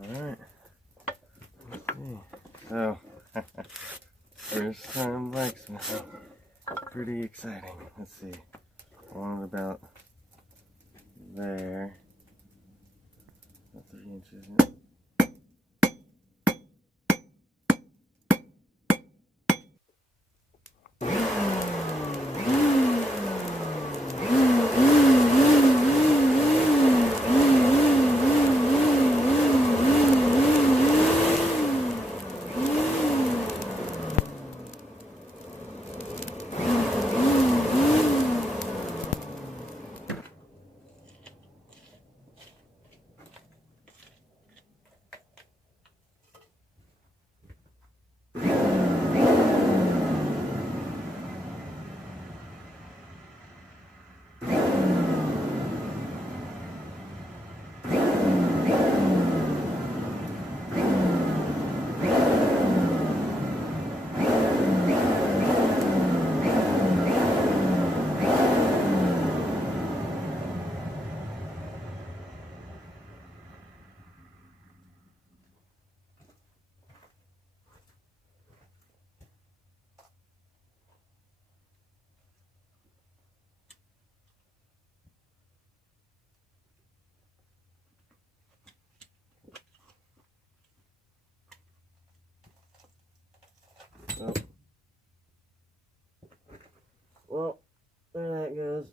Alright, let's see. So, first time blacksmithing. Pretty exciting. Let's see. One about there. About 3 inches in. Oh. Well, there that goes.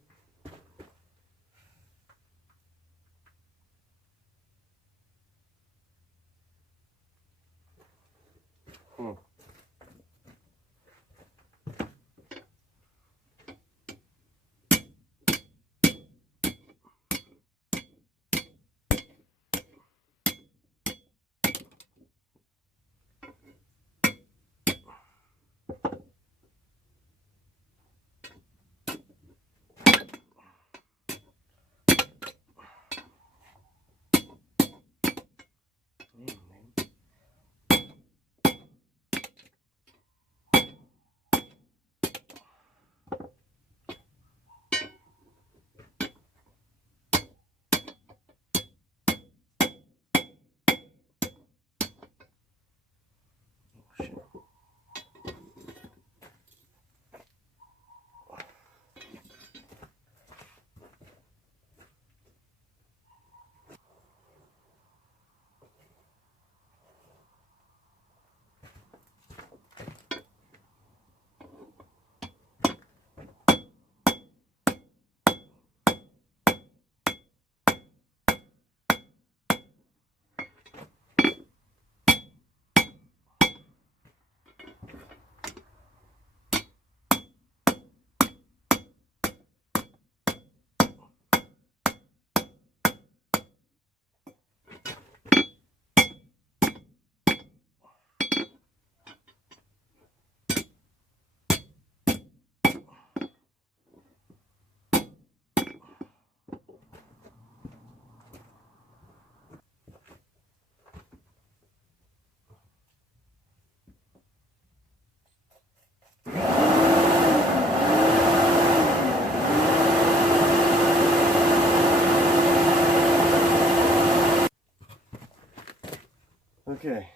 Okay,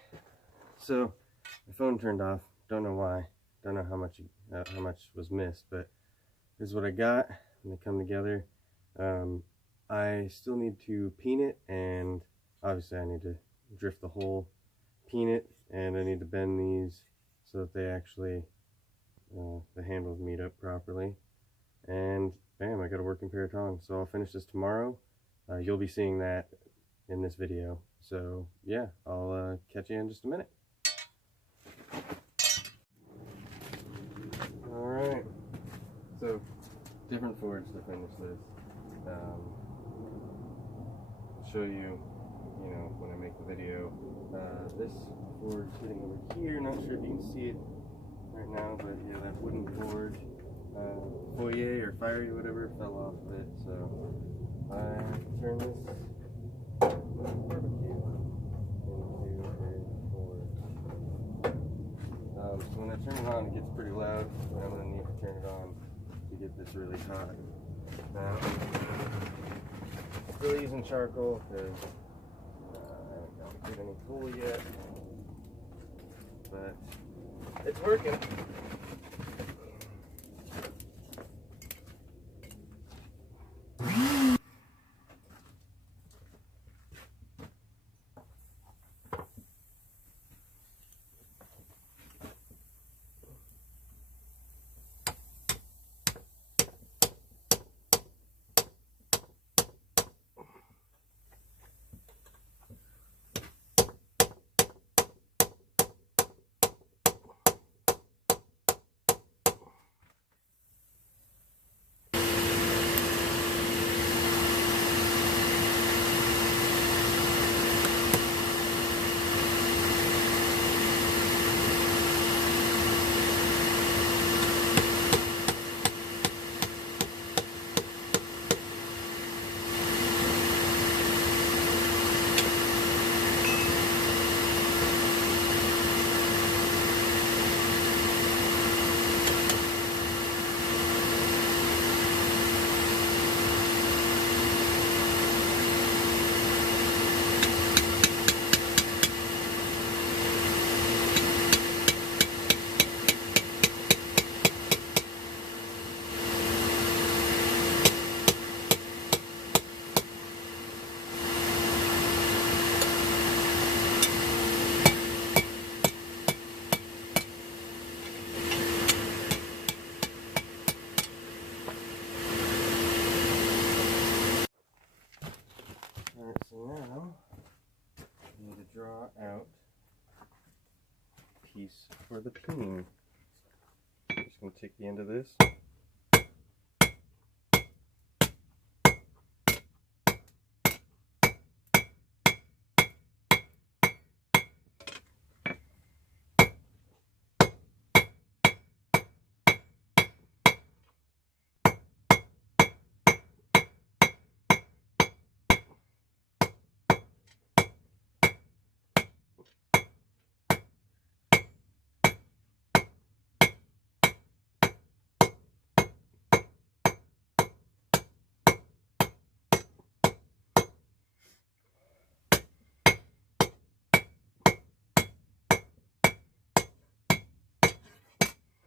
so my phone turned off. Don't know why. Don't know how much was missed, but this is what I got. And they come together. I still need to peen it, and obviously I need to drift the hole, peen it, and I need to bend these so that they actually the handles meet up properly. And bam, I got a working pair of tongs. So I'll finish this tomorrow. You'll be seeing that in this video. So yeah, I'll catch you in just a minute. Alright, so different forge to finish this. I'll show you, when I make the video. This forge sitting over here, not sure if you can see it right now, but yeah, that wooden forge, foyer or fiery, whatever, fell off of it, so I turn this barbecue into a forge. So when I turn it on, it gets pretty loud, and I'm going to need to turn it on to get this really hot. Now, still using charcoal because I haven't got get any pull yet, but it's working. Alright, so now I need to draw out a piece for the peen. I'm just going to take the end of this.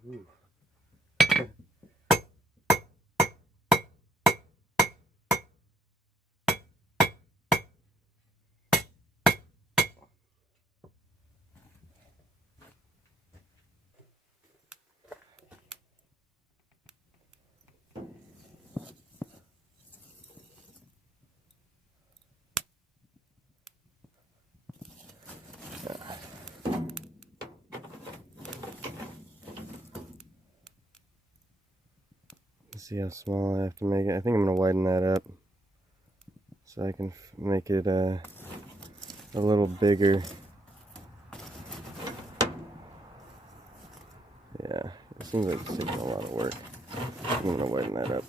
Ooh. Let's see how small I have to make it. I think I'm going to widen that up so I can make it a little bigger. Yeah, it seems like it's taking a lot of work. I'm going to widen that up.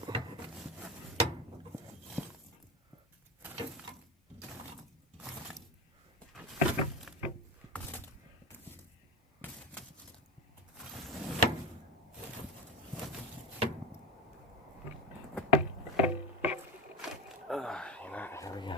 Here we go.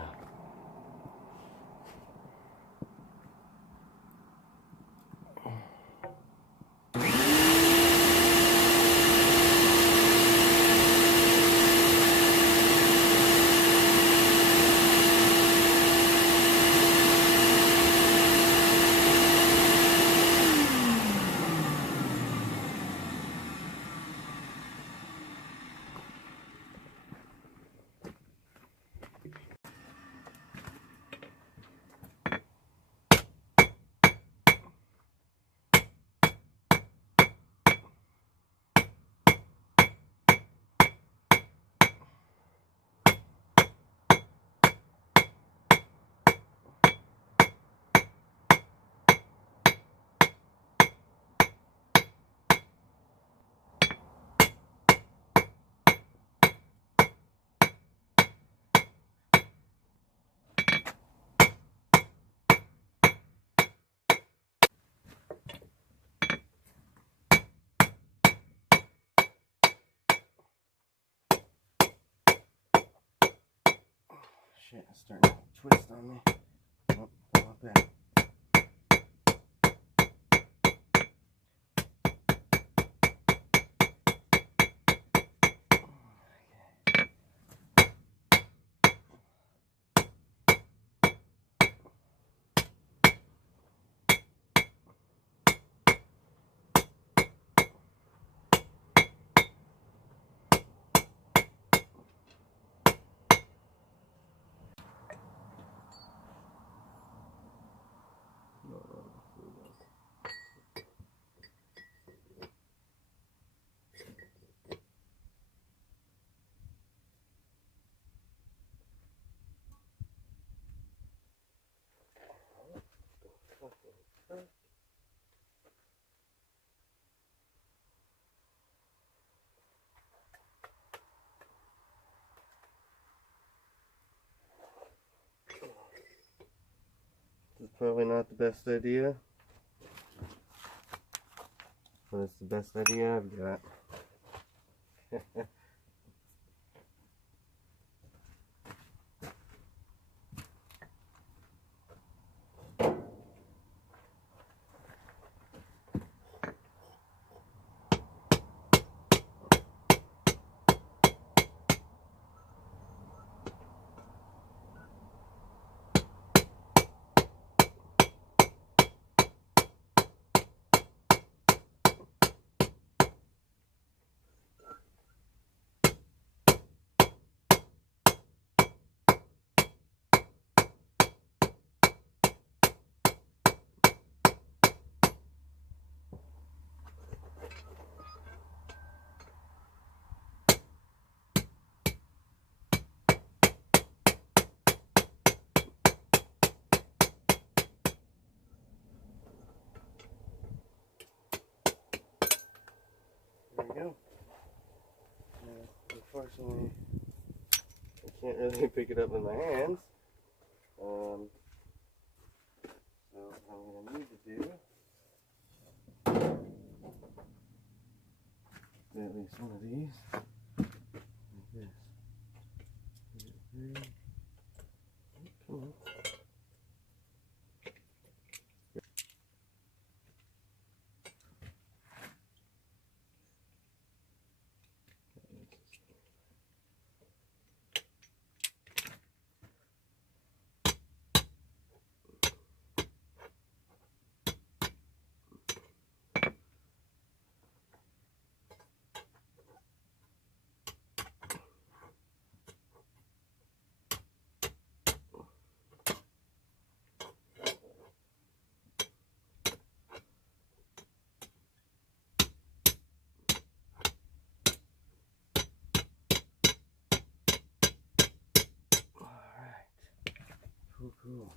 Shit, it's starting to twist on me. Nope, don't want back. This is probably not the best idea, but it's the best idea I've got. There we go. Unfortunately, I can't really pick it up with my hands. So what I'm going to need to do is at least one of these, like this. Come on. Cool.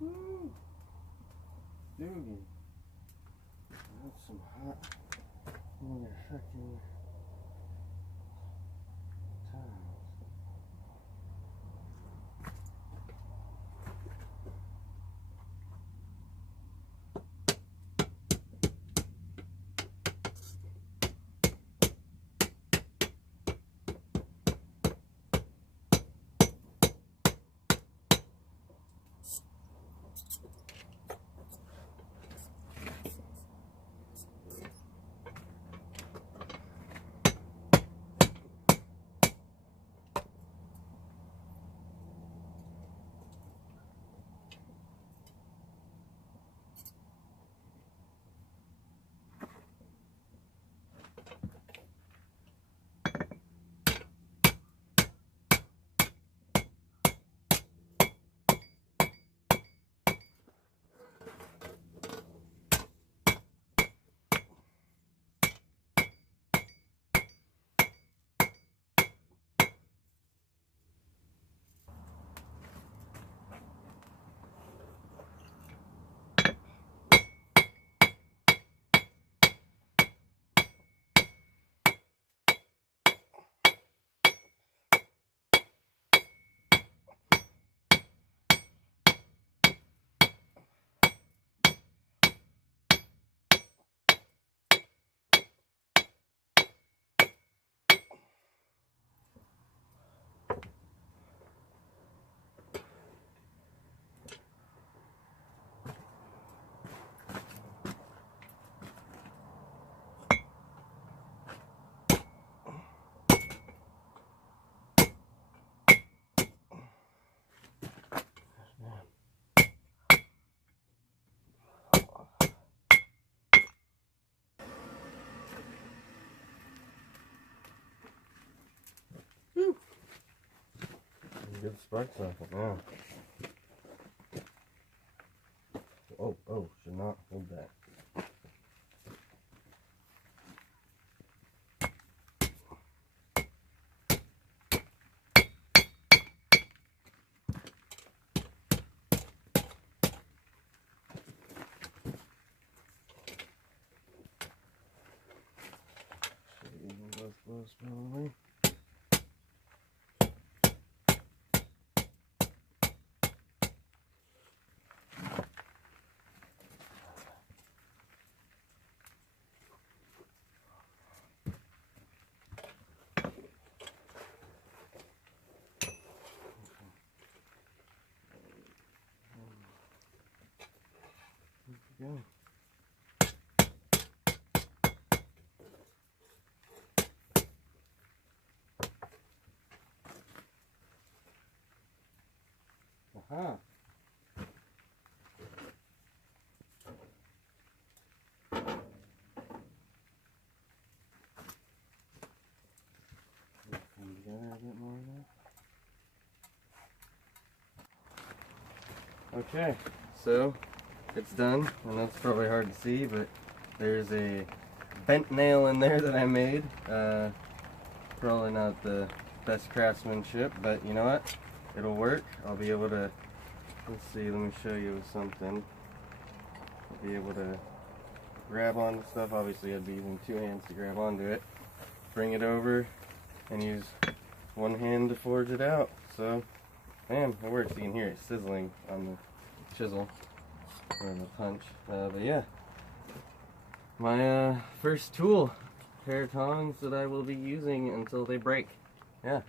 Woo! Doogie. That's some hot motherfucking tongs. good spark socket now. Oh, should not hold that. Probably. Go. Aha. Come together a bit more now. Okay, so it's done. I know it's probably hard to see, but there's a bent nail in there that I made. Probably not the best craftsmanship, but you know what? It'll work. I'll be able to, let's see, let me show you something. I'll be able to grab onto stuff. Obviously I'd be using two hands to grab onto it. Bring it over and use one hand to forge it out. So, man, it works. You can hear it sizzling on the chisel or the punch. But yeah, my first tool, pair of tongs that I will be using until they break. Yeah.